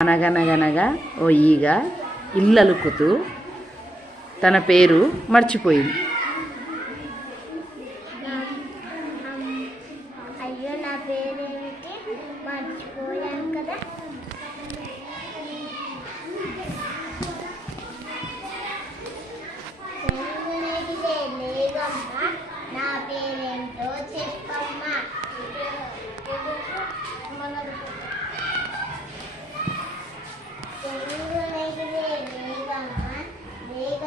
అనగనగనగా ఓ ఈగ ఇల్లలుకుతూ తన పేరు మర్చిపోయింది అయ్యో నా పేరేంటి మర్చిపోయాను కదా తెలుగునేటిదే లేదమ్మా నా పేరేంటో చెప్పమ్మా తెలుగునేటిదే లేదమ్మా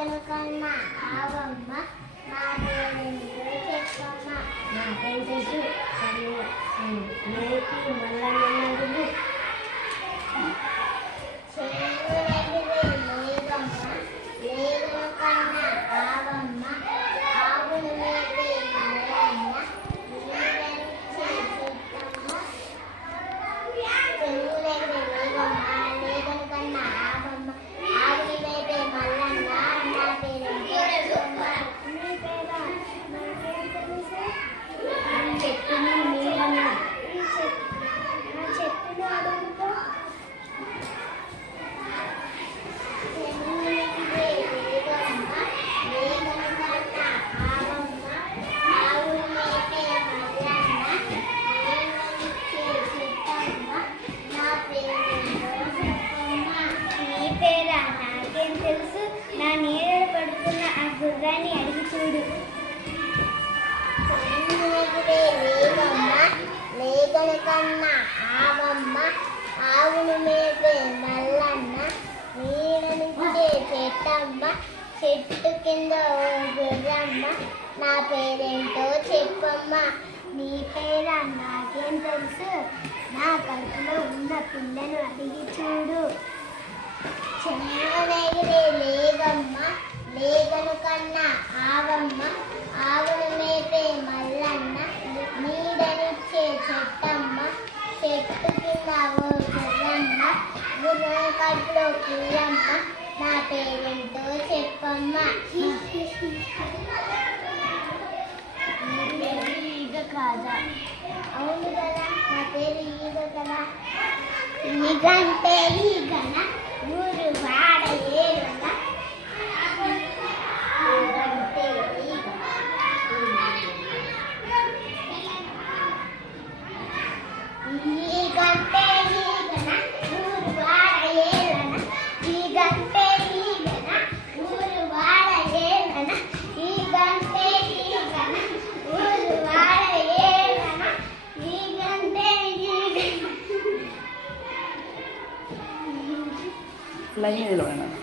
లేగను కన్నా ఆవమ్మ నా పేరేంటో చెప్పమ్మా. నా పేరు నేటి మల్లన్నడుగు గుర్రాన్ని అడిగి చూడు. లేగల కన్నా ఆవమ్మ ఆవును మేపే మల్లన్న నీడనిచ్చే చెట్టమ్మ చెట్టు కింద గుర్రమ్మ నా పేరేంటో చెప్పమ్మ నీ పేరా నాకేం తెలుసు? నా కడుపులో ఉన్న పిల్లను అడిగి చూడు. చెన్నెగిరే లేగను కన్నా ఆవమ్మ ఆవును మేపే మల్లన్న నీడనిచ్చే చెట్టమ్మ చెట్టు కింద ఓ గుర్రమ్మ గుర్రం కడుపులో పిల్లమ్మ నా పేరేంటో చెప్పమ్మ. ఈగ కాదా? అవును కదా నా పేరు ఈగ కదా. ఈగ la idea de la.